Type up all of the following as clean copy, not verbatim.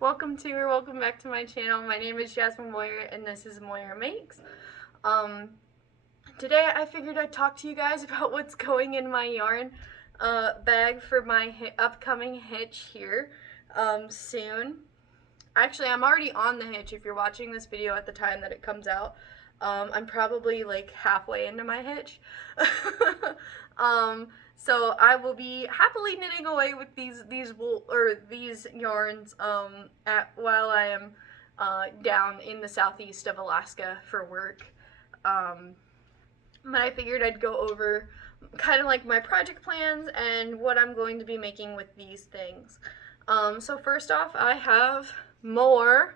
Welcome to or welcome back to my channel. My name is Jasmine Moyer and this is Moyer Makes. Um, Today I figured I'd talk to you guys about what's going in my yarn bag for my upcoming hitch here soon. Actually, I'm already on the hitch if you're watching this video at the time that it comes out. I'm probably like halfway into my hitch. So I will be happily knitting away with these yarns while I am down in the southeast of Alaska for work. But I figured I'd go over kind of like my project plans and what I'm going to be making with these things. So first off, I have more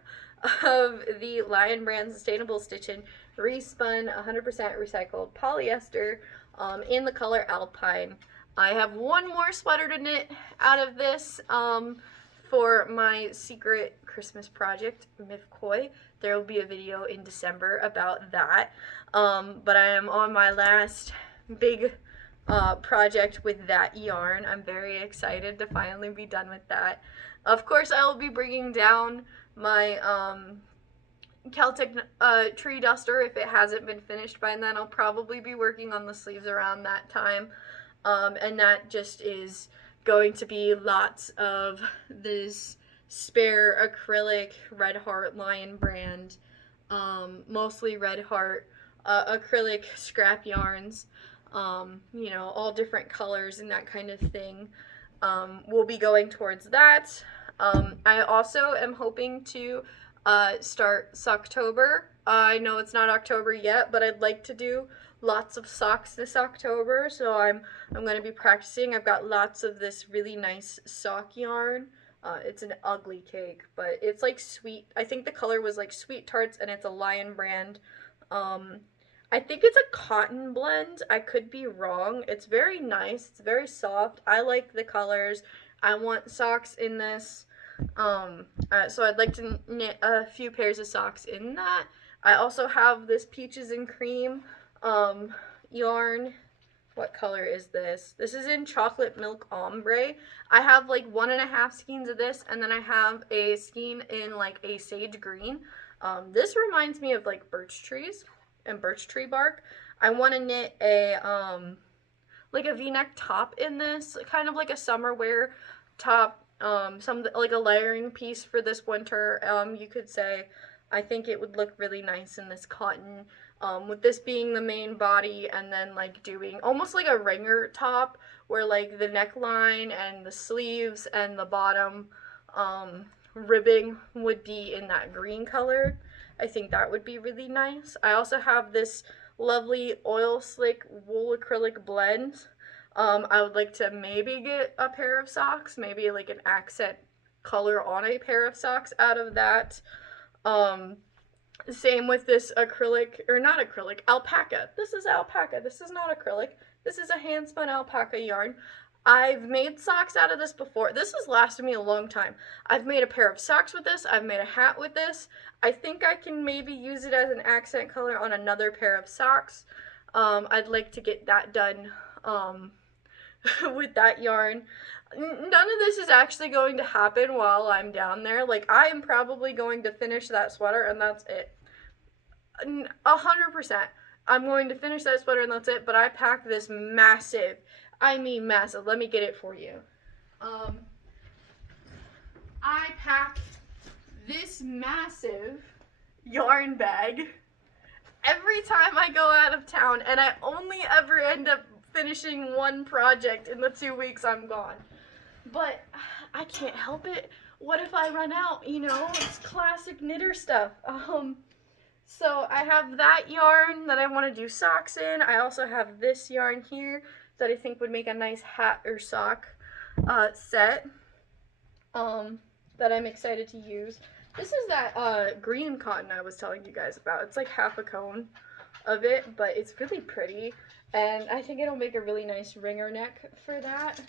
of the Lion Brand Sustainable Stitchin' Respun 100% recycled polyester in the color Alpine. I have one more sweater to knit out of this for my secret Christmas project, Mifkoi. There will be a video in December about that. But I am on my last big project with that yarn. I'm very excited to finally be done with that. Of course, I will be bringing down my Celtic tree duster if it hasn't been finished by then. I'll probably be working on the sleeves around that time. And that just is going to be lots of this spare acrylic Red Heart Lion Brand, mostly Red Heart acrylic scrap yarns, you know, all different colors and that kind of thing. We'll be going towards that. I also am hoping to start Socktober. I know it's not October yet, but I'd like to do lots of socks this October, so I'm going to be practicing. I've got lots of this really nice sock yarn. It's an ugly cake, but it's like sweet. I think the color was like Sweet Tarts, and it's a Lion Brand. I think it's a cotton blend. I could be wrong. It's very nice. It's very soft. I like the colors. I want socks in this. So I'd like to knit a few pairs of socks in that. I also have this Peaches and Cream yarn. What color is this? This is in Chocolate Milk Ombre. I have like 1.5 skeins of this, and then I have a skein in like a sage green. This reminds me of like birch trees and birch tree bark. I want to knit a like a v-neck top in this, kind of like a summer wear top, some like a layering piece for this winter, you could say. I think it would look really nice in this cotton, with this being the main body, and then like doing almost like a ringer top where like the neckline and the sleeves and the bottom ribbing would be in that green color. I think that would be really nice. I also have this lovely oil slick wool acrylic blend. I would like to maybe get a pair of socks, maybe like an accent color on a pair of socks out of that. Same with this acrylic, or not acrylic, alpaca. This is alpaca. This is not acrylic. This is a hand spun alpaca yarn. I've made socks out of this before. This has lasted me a long time. I've made a pair of socks with this. I've made a hat with this. I think I can maybe use it as an accent color on another pair of socks. I'd like to get that done with that yarn. None of this is actually going to happen while I'm down there. Like, I am probably going to finish that sweater and that's it. 100%. I'm going to finish that sweater and that's it, but I packed this massive, I mean massive, let me get it for you. I packed this massive yarn bag every time I go out of town, and I only ever end up finishing one project in the 2 weeks I'm gone. But I can't help it. What if I run out? You know, it's classic knitter stuff. So I have that yarn that I want to do socks in. I also have this yarn here that I think would make a nice hat or sock set that I'm excited to use. This is that green cotton I was telling you guys about. It's like half a cone of it, but it's really pretty. And I think it'll make a really nice ringer neck for that.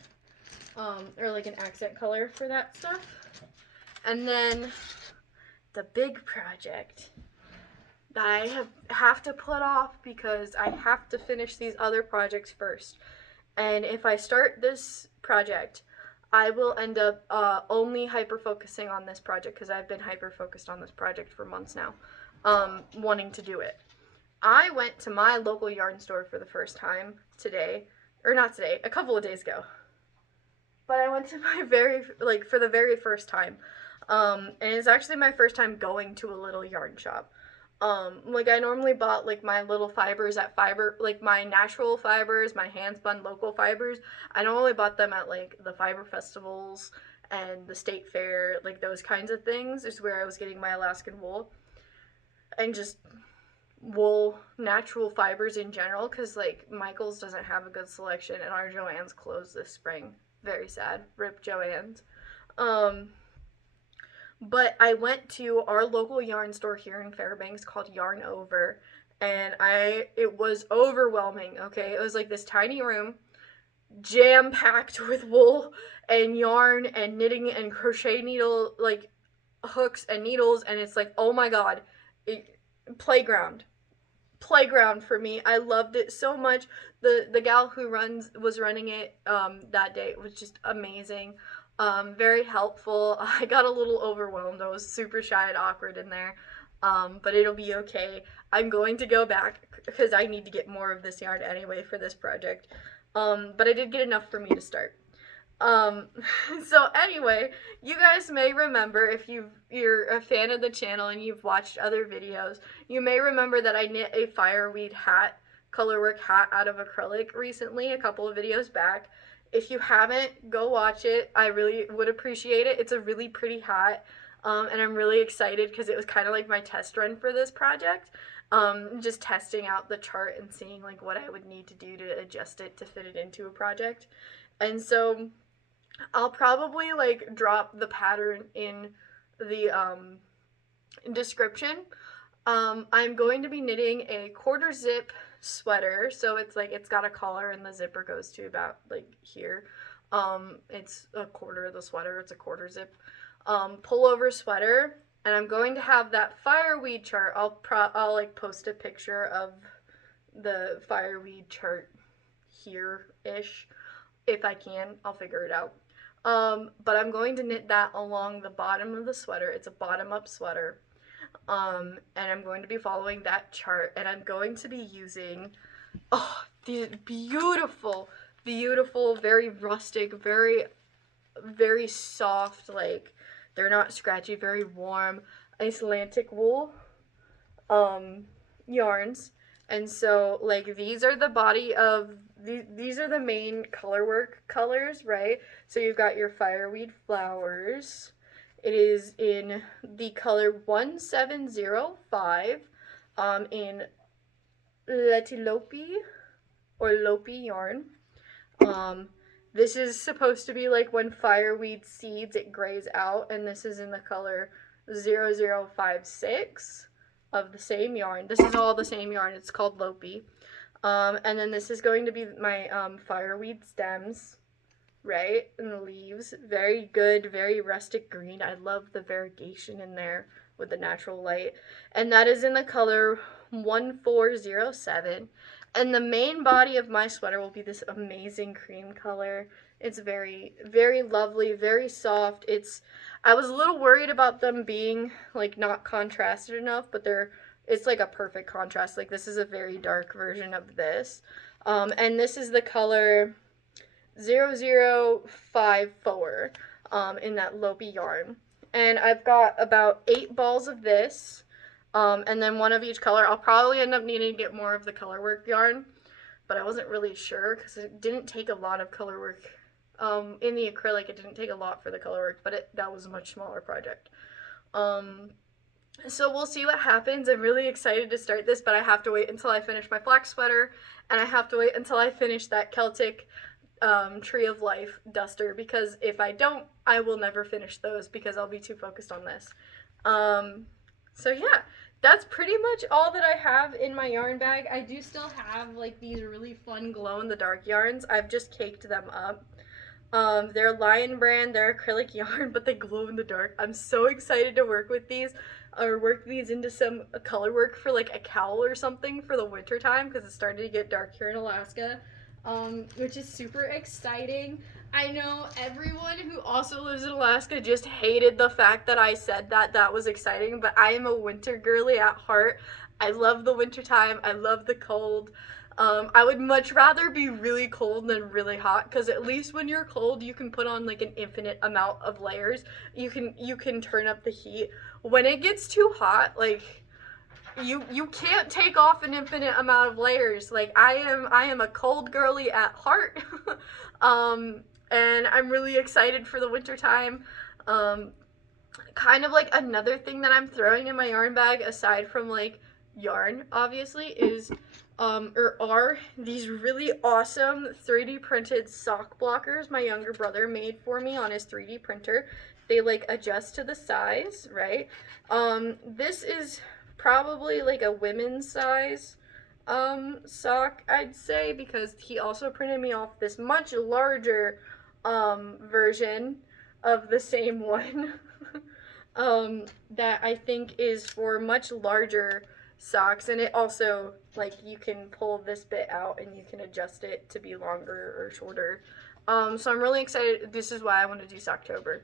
Or like an accent color for that stuff. And then the big project that I have to put off because I have to finish these other projects first. And if I start this project, I will end up only hyper-focusing on this project because I've been hyper-focused on this project for months now, wanting to do it. I went to my local yarn store for the first time today, or not today, a couple of days ago. But I went to my for the very first time. And it's actually my first time going to a little yarn shop. Like I normally bought like my little fibers at like my natural fibers, my hand spun local fibers. I normally bought them at like the fiber festivals and the state fair, like those kinds of things is where I was getting my Alaskan wool and just wool natural fibers in general, because like Michael's doesn't have a good selection and our Joann's closed this spring. Very sad. Rip Joann's. Um, but I went to our local yarn store here in Fairbanks called Yarn Over, and it was overwhelming. Okay, it was like this tiny room, jam packed with wool and yarn and knitting and crochet needle like hooks and needles, and it's like, oh my god, playground for me. I loved it so much. The gal who was running it that day was just amazing. Very helpful. I got a little overwhelmed. I was super shy and awkward in there. But it'll be okay. I'm going to go back because I need to get more of this yarn anyway for this project. But I did get enough for me to start. Um, so anyway, you guys may remember, if you're a fan of the channel and you've watched other videos, you may remember that I knit a fireweed hat, colorwork hat out of acrylic recently, a couple of videos back. If you haven't, go watch it. I really would appreciate it. It's a really pretty hat, and I'm really excited because it was kind of like my test run for this project. Just testing out the chart and seeing like what I would need to do to adjust it to fit it into a project. And so I'll probably like drop the pattern in the description. I'm going to be knitting a quarter zip sweater, so it's like it's got a collar and the zipper goes to about like here. It's a quarter of the sweater, it's a quarter zip pullover sweater, and I'm going to have that fireweed chart. I'll like post a picture of the fireweed chart here-ish if I can. I'll figure it out. But I'm going to knit that along the bottom of the sweater. It's a bottom-up sweater. And I'm going to be following that chart, and I'm going to be using, these beautiful, beautiful, very rustic, very, very soft, like, they're not scratchy, very warm Icelandic wool, yarns. And so, like, these are the body of, these are the main colorwork colors, right? So you've got your fireweed flowers. It is in the color 1705, in Letilopi, or Lopi yarn. This is supposed to be like when fireweed seeds, it grays out, and this is in the color 0056 of the same yarn. This is all the same yarn. It's called Lopi. And then this is going to be my fireweed stems, right? And the leaves. Very good, very rustic green. I love the variegation in there with the natural light. And that is in the color 1407. And the main body of my sweater will be this amazing cream color. It's very, very lovely, very soft. I was a little worried about them being like not contrasted enough, but it's like a perfect contrast. Like this is a very dark version of this. And this is the color 0054 in that Lopi yarn. And I've got about 8 balls of this, and then 1 of each color. I'll probably end up needing to get more of the colorwork yarn, but I wasn't really sure because it didn't take a lot of colorwork. In the acrylic, it didn't take a lot for the colorwork, but that was a much smaller project. So we'll see what happens. I'm really excited to start this, but I have to wait until I finish my flax sweater, and I have to wait until I finish that Celtic Tree of Life duster, because if I don't, I will never finish those because I'll be too focused on this. So yeah, that's pretty much all that I have in my yarn bag. I do still have like these really fun glow-in-the-dark yarns. I've just caked them up. They're Lion brand, they're acrylic yarn, but they glow in the dark. I'm so excited to work with these, or work these into some color work for like a cowl or something for the winter time, because it's starting to get dark here in Alaska. which is super exciting. I know everyone who also lives in Alaska just hated the fact that I said that that was exciting, but I am a winter girly at heart. I love the winter time. I love the cold. I would much rather be really cold than really hot, because at least when you're cold, you can put on like an infinite amount of layers. You can turn up the heat. When it gets too hot, like you can't take off an infinite amount of layers. Like I am a cold girly at heart. And I'm really excited for the winter time. Um, Kind of like another thing that I'm throwing in my yarn bag, aside from like yarn obviously, is or are these really awesome 3D printed sock blockers my younger brother made for me on his 3D printer. They like adjust to the size, right? This is probably like a women's size sock, I'd say, because he also printed me off this much larger version of the same one. That I think is for much larger socks, and it also, like, you can pull this bit out and you can adjust it to be longer or shorter. So I'm really excited. This is why I want to do Socktober,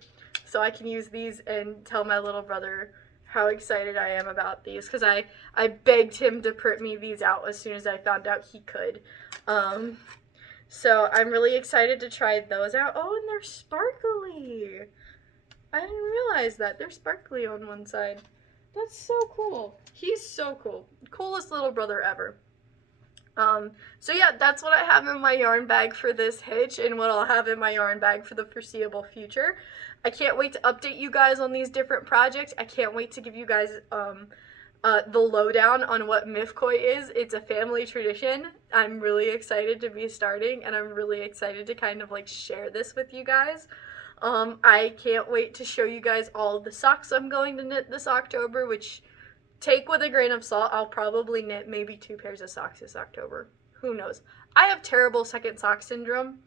so I can use these and tell my little brother how excited I am about these, because I begged him to print me these out as soon as I found out he could. So I'm really excited to try those out. Oh, and they're sparkly. I didn't realize that. They're sparkly on one side. That's so cool. He's so cool. Coolest little brother ever. So yeah, that's what I have in my yarn bag for this hitch, and what I'll have in my yarn bag for the foreseeable future. I can't wait to update you guys on these different projects. I can't wait to give you guys the lowdown on what Mifkoi is. It's a family tradition. I'm really excited to be starting, and I'm really excited to kind of like share this with you guys. I can't wait to show you guys all of the socks I'm going to knit this October, which, take with a grain of salt. I'll probably knit maybe 2 pairs of socks this October. Who knows? I have terrible second sock syndrome.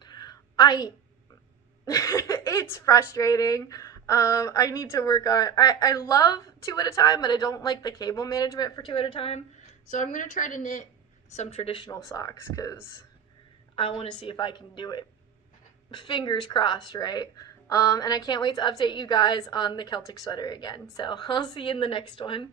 It's frustrating. I need to work on, I love 2 at a time, but I don't like the cable management for 2 at a time. So I'm going to try to knit some traditional socks, because I want to see if I can do it. Fingers crossed, right? And I can't wait to update you guys on the Celtic sweater again. So I'll see you in the next one.